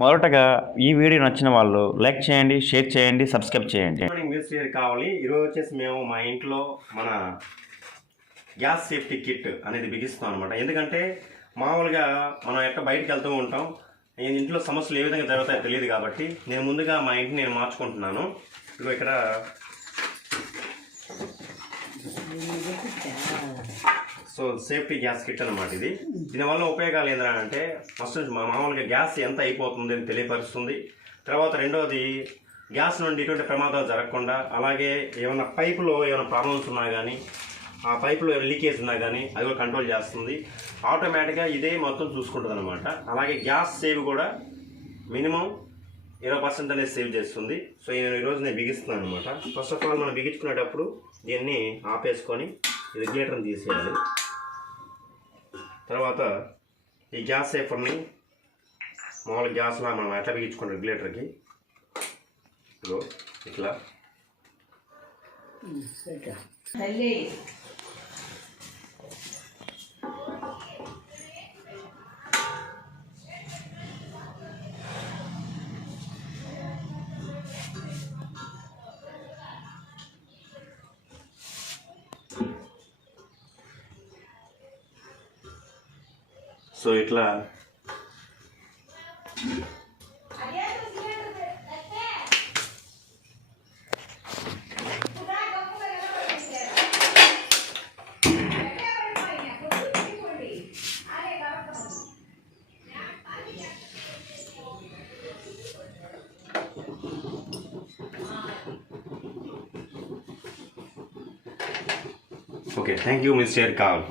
మొదటగా ఈ వీడియో నచ్చిన వాళ్ళు లైక్ చేయండి, షేర్ చేయండి, సబ్స్క్రైబ్ చేయండి. న్యూస్ షేర్ కావాలి. ఈరోజు వచ్చేసి మేము మా ఇంట్లో మన గ్యాస్ సేఫ్టీ కిట్ అనేది బిగిస్తాం అనమాట. ఎందుకంటే మామూలుగా మనం ఎక్కడ బయటకు వెళ్తూ ఉంటాం, ఇంట్లో సమస్యలు ఏ విధంగా జరుగుతాయో తెలియదు కాబట్టి నేను ముందుగా మా ఇంటిని నేను మార్చుకుంటున్నాను. ఇదిగో ఇక్కడ సో సేఫ్టీ గ్యాస్ కిట్ అనమాట. ఇది దీనివల్ల ఉపయోగాలు ఏంటంటే ఫస్ట్ మామూలుగా గ్యాస్ ఎంత అయిపోతుంది అని తెలియపరుస్తుంది. తర్వాత రెండోది గ్యాస్ నుండి ఎటువంటి ప్రమాదాలు జరగకుండా, అలాగే ఏమైనా పైపులో ఏమైనా ప్రాబ్లమ్స్ ఉన్నా కానీ, ఆ పైపులో లీకేజ్ ఉన్నా కానీ అది కూడా కంట్రోల్ చేస్తుంది. ఆటోమేటిక్గా ఇదే మొత్తం చూసుకుంటుంది అనమాట. అలాగే గ్యాస్ సేవ్ కూడా మినిమం 20% అనేది సేవ్ చేస్తుంది. సో ఈరోజు నేను బిగిస్తున్నాను అనమాట. ఫస్ట్ ఆఫ్ ఆల్ మనం బిగించుకునేటప్పుడు దీన్ని ఆపేసుకొని రెగ్యులేటర్ని తీసేయాలి. తర్వాత ఈ గ్యాస్ సేఫర్ని మామూలు గ్యాస్లా మనం ఎట్లా బిగించుకోండి రెగ్యులేటర్కి ఇట్లా సో ఇట్లా okay. Thank you mister call.